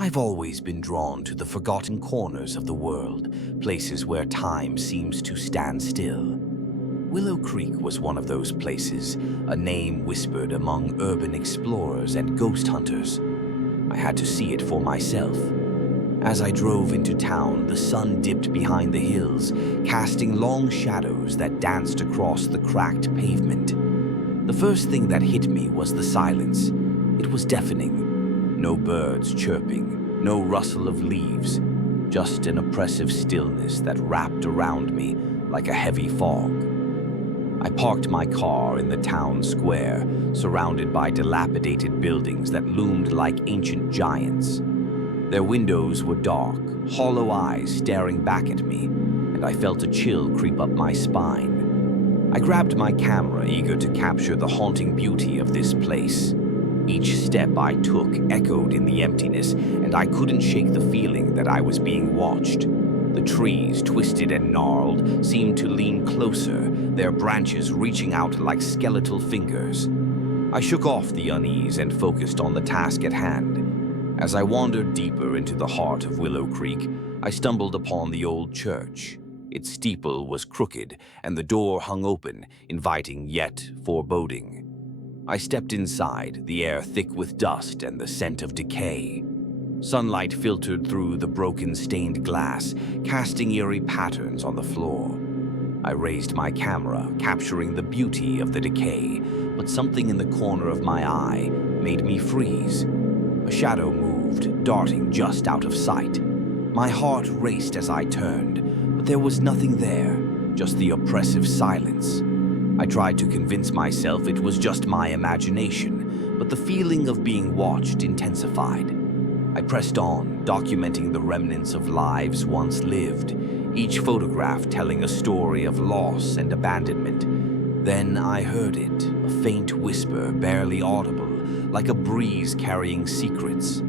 I've always been drawn to the forgotten corners of the world, places where time seems to stand still. Willow Creek was one of those places, a name whispered among urban explorers and ghost hunters. I had to see it for myself. As I drove into town, the sun dipped behind the hills, casting long shadows that danced across the cracked pavement. The first thing that hit me was the silence. It was deafening. No birds chirping, no rustle of leaves, just an oppressive stillness that wrapped around me like a heavy fog. I parked my car in the town square, surrounded by dilapidated buildings that loomed like ancient giants. Their windows were dark, hollow eyes staring back at me, and I felt a chill creep up my spine. I grabbed my camera, eager to capture the haunting beauty of this place. Each step I took echoed in the emptiness, and I couldn't shake the feeling that I was being watched. The trees, twisted and gnarled, seemed to lean closer, their branches reaching out like skeletal fingers. I shook off the unease and focused on the task at hand. As I wandered deeper into the heart of Willow Creek, I stumbled upon the old church. Its steeple was crooked, and the door hung open, inviting yet foreboding. I stepped inside, the air thick with dust and the scent of decay. Sunlight filtered through the broken stained glass, casting eerie patterns on the floor. I raised my camera, capturing the beauty of the decay, but something in the corner of my eye made me freeze. A shadow moved, darting just out of sight. My heart raced as I turned, but there was nothing there, just the oppressive silence. I tried to convince myself it was just my imagination, but the feeling of being watched intensified. I pressed on, documenting the remnants of lives once lived, each photograph telling a story of loss and abandonment. Then I heard it, a faint whisper, barely audible, like a breeze carrying secrets.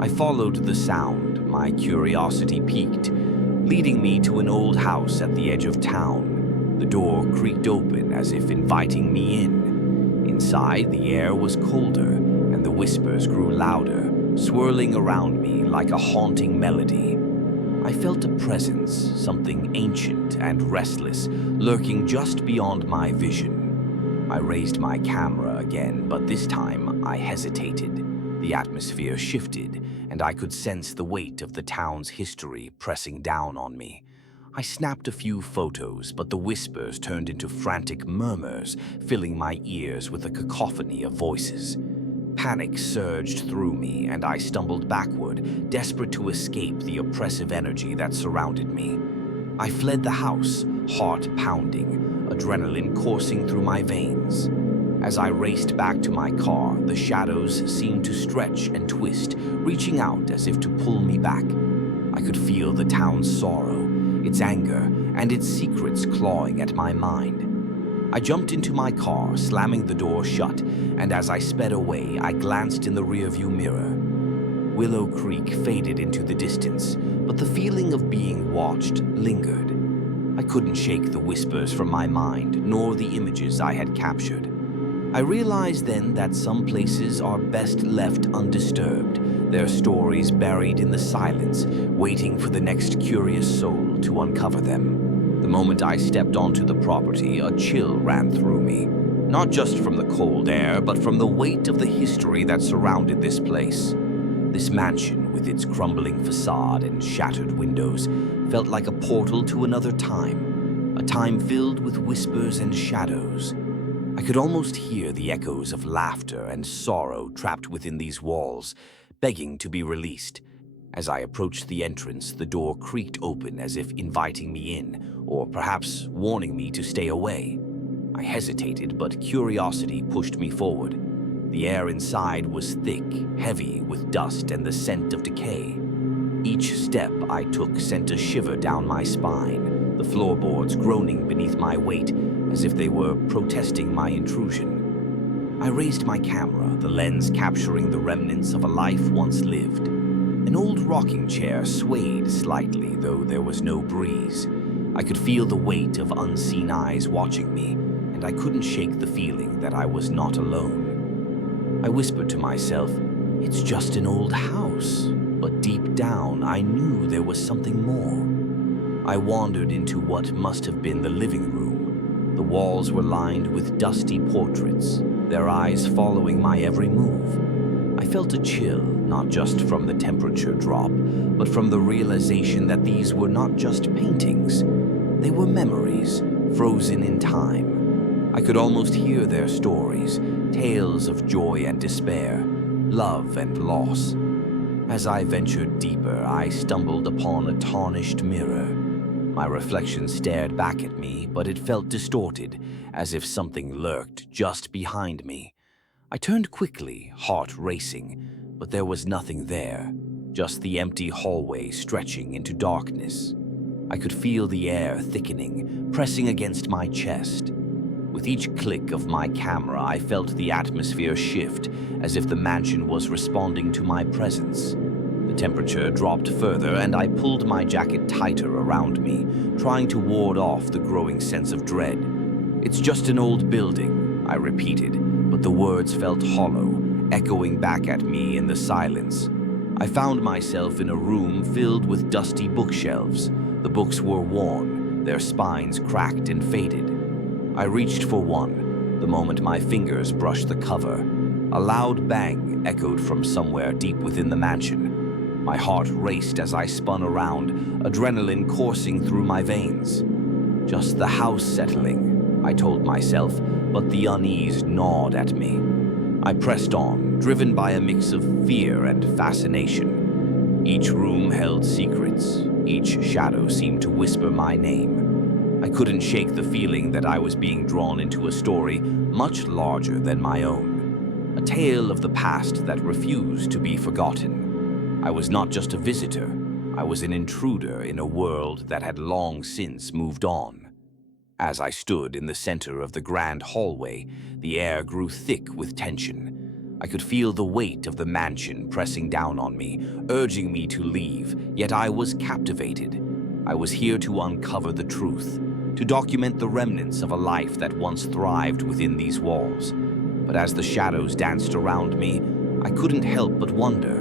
I followed the sound, my curiosity piqued, leading me to an old house at the edge of town. The door creaked open as if inviting me in. Inside, the air was colder, and the whispers grew louder, swirling around me like a haunting melody. I felt a presence, something ancient and restless, lurking just beyond my vision. I raised my camera again, but this time I hesitated. The atmosphere shifted, and I could sense the weight of the town's history pressing down on me. I snapped a few photos, but the whispers turned into frantic murmurs, filling my ears with a cacophony of voices. Panic surged through me, and I stumbled backward, desperate to escape the oppressive energy that surrounded me. I fled the house, heart pounding, adrenaline coursing through my veins. As I raced back to my car, the shadows seemed to stretch and twist, reaching out as if to pull me back. I could feel the town's sorrow, its anger, and its secrets clawing at my mind. I jumped into my car, slamming the door shut, and as I sped away, I glanced in the rearview mirror. Willow Creek faded into the distance, but the feeling of being watched lingered. I couldn't shake the whispers from my mind, nor the images I had captured. I realized then that some places are best left undisturbed, their stories buried in the silence, waiting for the next curious soul to uncover them. The moment I stepped onto the property, a chill ran through me, not just from the cold air, but from the weight of the history that surrounded this place. This mansion, with its crumbling facade and shattered windows, felt like a portal to another time, a time filled with whispers and shadows. I could almost hear the echoes of laughter and sorrow trapped within these walls, begging to be released. As I approached the entrance, the door creaked open as if inviting me in, or perhaps warning me to stay away. I hesitated, but curiosity pushed me forward. The air inside was thick, heavy with dust and the scent of decay. Each step I took sent a shiver down my spine, the floorboards groaning beneath my weight, as if they were protesting my intrusion. I raised my camera, the lens capturing the remnants of a life once lived. An old rocking chair swayed slightly, though there was no breeze. I could feel the weight of unseen eyes watching me, and I couldn't shake the feeling that I was not alone. I whispered to myself, "It's just an old house. but deep down I knew there was something more. I wandered into what must have been the living room. The walls were lined with dusty portraits, their eyes following my every move. I felt a chill, not just from the temperature drop, but from the realization that these were not just paintings. They were memories, frozen in time. I could almost hear their stories, tales of joy and despair, love and loss. As I ventured deeper, I stumbled upon a tarnished mirror. My reflection stared back at me, but it felt distorted, as if something lurked just behind me. I turned quickly, heart racing, but there was nothing there, just the empty hallway stretching into darkness. I could feel the air thickening, pressing against my chest. With each click of my camera, I felt the atmosphere shift, as if the mansion was responding to my presence. The temperature dropped further, and I pulled my jacket tighter around me, trying to ward off the growing sense of dread. "It's just an old building," I repeated, but the words felt hollow, echoing back at me in the silence. I found myself in a room filled with dusty bookshelves. The books were worn, their spines cracked and faded. I reached for one, the moment my fingers brushed the cover. A loud bang echoed from somewhere deep within the mansion. My heart raced as I spun around, adrenaline coursing through my veins. Just the house settling, I told myself, but the unease gnawed at me. I pressed on, driven by a mix of fear and fascination. Each room held secrets. Each shadow seemed to whisper my name. I couldn't shake the feeling that I was being drawn into a story much larger than my own. A tale of the past that refused to be forgotten. I was not just a visitor. I was an intruder in a world that had long since moved on. As I stood in the center of the grand hallway, the air grew thick with tension. I could feel the weight of the mansion pressing down on me, urging me to leave, yet I was captivated. I was here to uncover the truth, to document the remnants of a life that once thrived within these walls. But as the shadows danced around me, I couldn't help but wonder,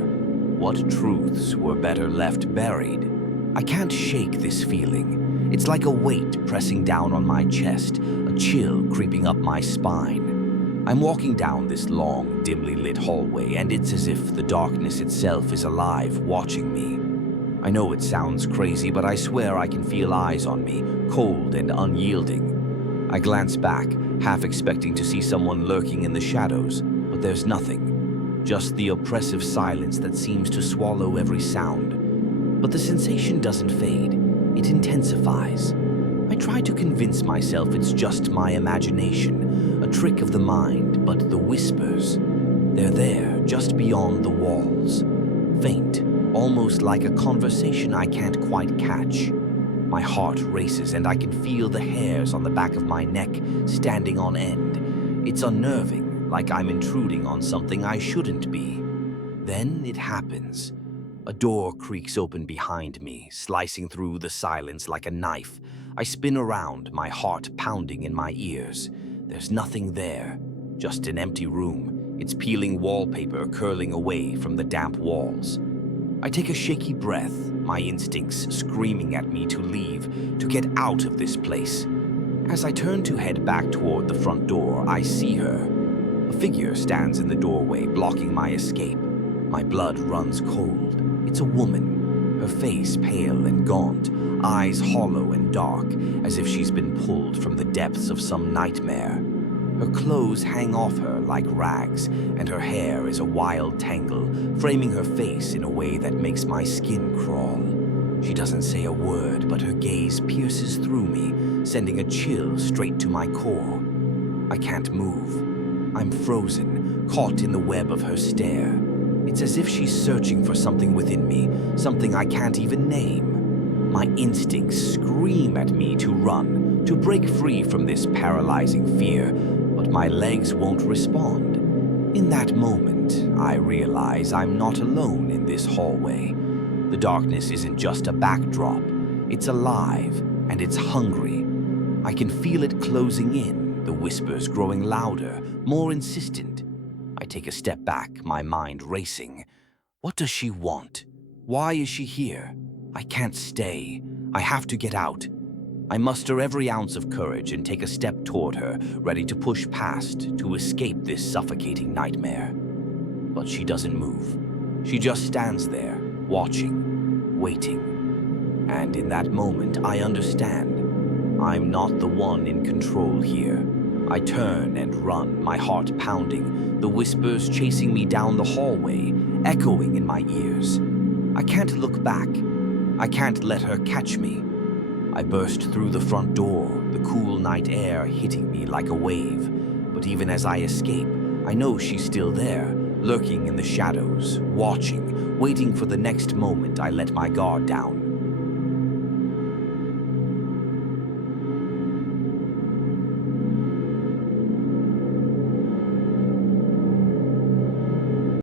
what truths were better left buried? I can't shake this feeling. It's like a weight pressing down on my chest, a chill creeping up my spine. I'm walking down this long, dimly lit hallway, and it's as if the darkness itself is alive, watching me. I know it sounds crazy, but I swear I can feel eyes on me, cold and unyielding. I glance back, half expecting to see someone lurking in the shadows, but there's nothing. Just the oppressive silence that seems to swallow every sound. But the sensation doesn't fade, it intensifies. I try to convince myself it's just my imagination, a trick of the mind, but the whispers, they're there, just beyond the walls. Faint, almost like a conversation I can't quite catch. My heart races and I can feel the hairs on the back of my neck standing on end. It's unnerving, like I'm intruding on something I shouldn't be. Then it happens. A door creaks open behind me, slicing through the silence like a knife. I spin around, my heart pounding in my ears. There's nothing there, just an empty room, its peeling wallpaper curling away from the damp walls. I take a shaky breath, my instincts screaming at me to leave, to get out of this place. As I turn to head back toward the front door, I see her. A figure stands in the doorway, blocking my escape. My blood runs cold. It's a woman, her face pale and gaunt, eyes hollow and dark, as if she's been pulled from the depths of some nightmare. Her clothes hang off her like rags, and her hair is a wild tangle, framing her face in a way that makes my skin crawl. She doesn't say a word, but her gaze pierces through me, sending a chill straight to my core. I can't move. I'm frozen, caught in the web of her stare. It's as if she's searching for something within me, something I can't even name. My instincts scream at me to run, to break free from this paralyzing fear, but my legs won't respond. In that moment, I realize I'm not alone in this hallway. The darkness isn't just a backdrop. It's alive, and it's hungry. I can feel it closing in, the whispers growing louder, more insistent. I take a step back, my mind racing. What does she want? Why is she here? I can't stay. I have to get out. I muster every ounce of courage and take a step toward her, ready to push past to escape this suffocating nightmare. But she doesn't move. She just stands there, watching, waiting. And in that moment, I understand. I'm not the one in control here. I turn and run, my heart pounding, the whispers chasing me down the hallway, echoing in my ears. I can't look back. I can't let her catch me. I burst through the front door, the cool night air hitting me like a wave. But even as I escape, I know she's still there, lurking in the shadows, watching, waiting for the next moment I let my guard down.